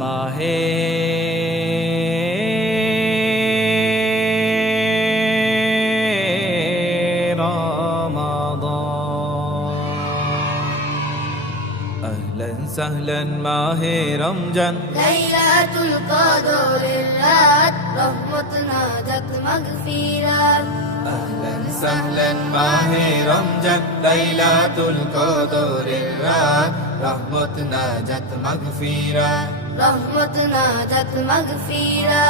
ماهي رمضان أهلا سهلا ماهي رمجان ليلة القدر الرات رحمتنا جت مغفيرا أهلا سهلا ماهرا جت ليلة القدر الرات رحمتنا جت مغفرة رحمتنا جت مغفرة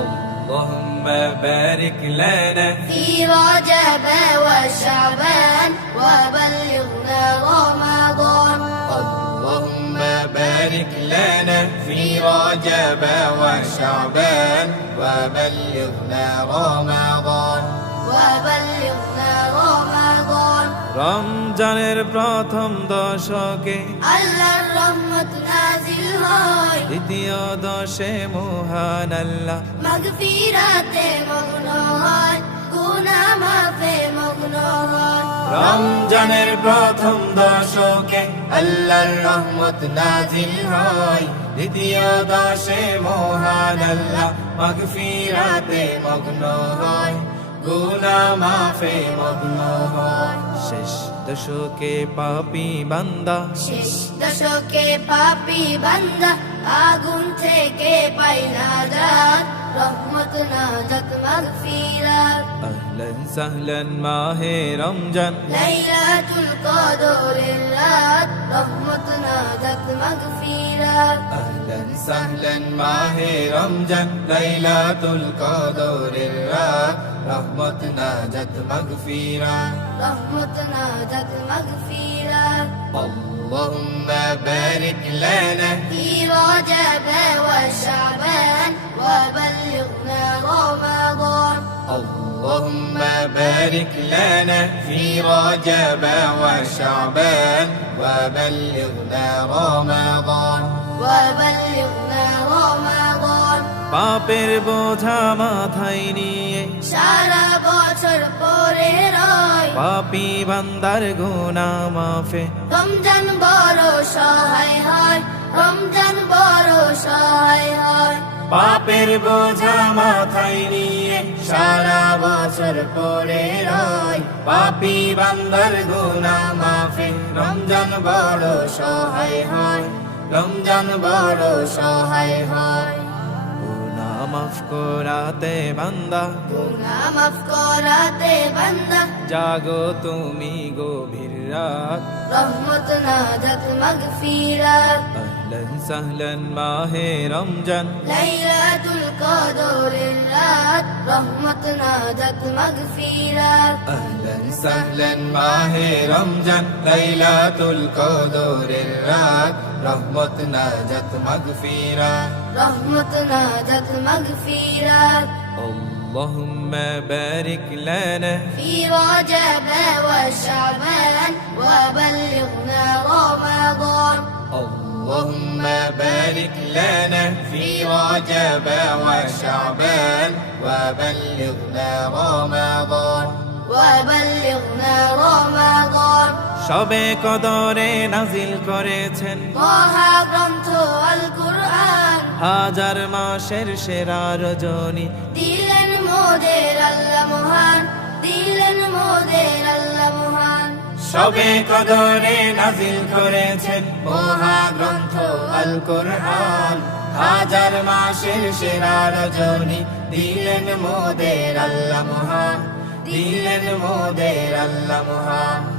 اللهم بارك لنا في رجب وشعبان وبلغنا رمضان. اللهم بارك لنا في رجب وشعبان وبلغنا رمضان. রমজানের প্রথম দশকে আল্লাহর রহমত নাজিল হয়। দ্বিতীয় দশে মহান আল্লাহ মাগফিরাতে মগ্ন হয় গুনাহ মাফে মগ্ন হয়। রমজানের প্রথম দশকে আল্লাহর রহমত নাজিল হয় দ্বিতীয় দশে মহান আল্লাহ মাগফিরাতে মগ্ন হয়। গুনা মাফে মগ্ন হয় শেষ দশকে পাপি বান্দা। শেষ দশকে পাপি বান্দা আগুন থেকে পাইলা যাত রহমত নাজাত মাগফিরাত। أهلا سهلا معه رمجا. ليلة القدر الرات رحمتنا ذات مغفرة أهلا سهلا معه رمجا. ليلة القدر الرات رحمتنا ذات مغفرة رحمتنا ذات مغفرة اللهم بارك لنا في رجب وشعبان وبلغنا رمضان. الله اللهم بارك لنا في رجب وشعبان وبلغنا رمضان وبلغنا رمضان পাপের বোঝা মাথায় নিয়ে সারা বছর পরে রয় পাপি বান্দার গুনা মাফে রমজান বড় সহায় হয় রমজান বড় সহায় হয় পাপের বোঝা মাথায় নিয়ে সারা বছর পরে রয়। পাপি বান্দার গুনা মাফে রমজান বড় সহায় হয়। রমজান বড় সহায় হয়। মাফ করাতে বান্দা। গুনাহ মাফ করাতে বান্দা। জাগো তুমি গভীর রাত। রহমত নাজাত মাগফিরাত। আহলান সাহলান মাহে রমজান। লাইলাতুল কদরের رحمتنا جت مغفرت أهلا سهلا ماه رمجان ليلة القدور الراك رحمتنا جت مغفرت رحمتنا جت مغفرت اللهم بارك لنا في رجب وشعبان وبلغنا رمضان. اللهم بارك لنا في رجب وشعبان. وبلغنا رمضان وبلغنا رمضان সবে কদরে নাজিল করেছেন মহাগ্রন্থ আল কুরআন হাজার মাসের সেরা রজনী দিলেন মোদের আল্লাহ মহান দিলেন মোদের আল্লাহ মহান সবে কদরে নাজিল করেছেন মহাগ্রন্থ আল কোরআন হাজার মাসের সেরা রজনী দিলেন মোদের আল্লাহ মহান দিলেন মোদের আল্লাহ মহান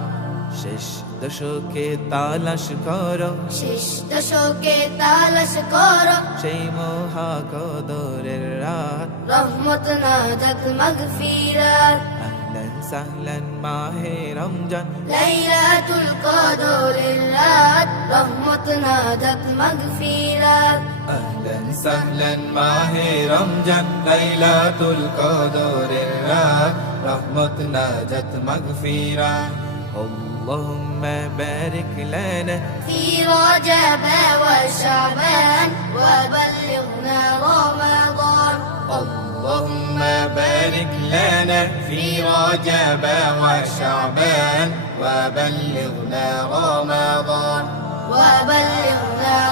শেষ দশকে তালাশ কর। শেষ দশকে তালাশ কর। সেই মহা কদরের রাত। রহমত নাজাত মাগফিরাত। আহলান সাহলান মাহে রমজান। লাইলাতুল কদরের রাত। রহমত নাজাত মাগফিরাত। أهلا سهلا معه رمجان ليلة القدر الراب رحمة نجاة مغفرة اللهم بارك لنا في رجب وشعبان وبلغنا رمضان. اللهم بارك لنا في رجب وشعبان وبلغنا رمضان. وبلغنا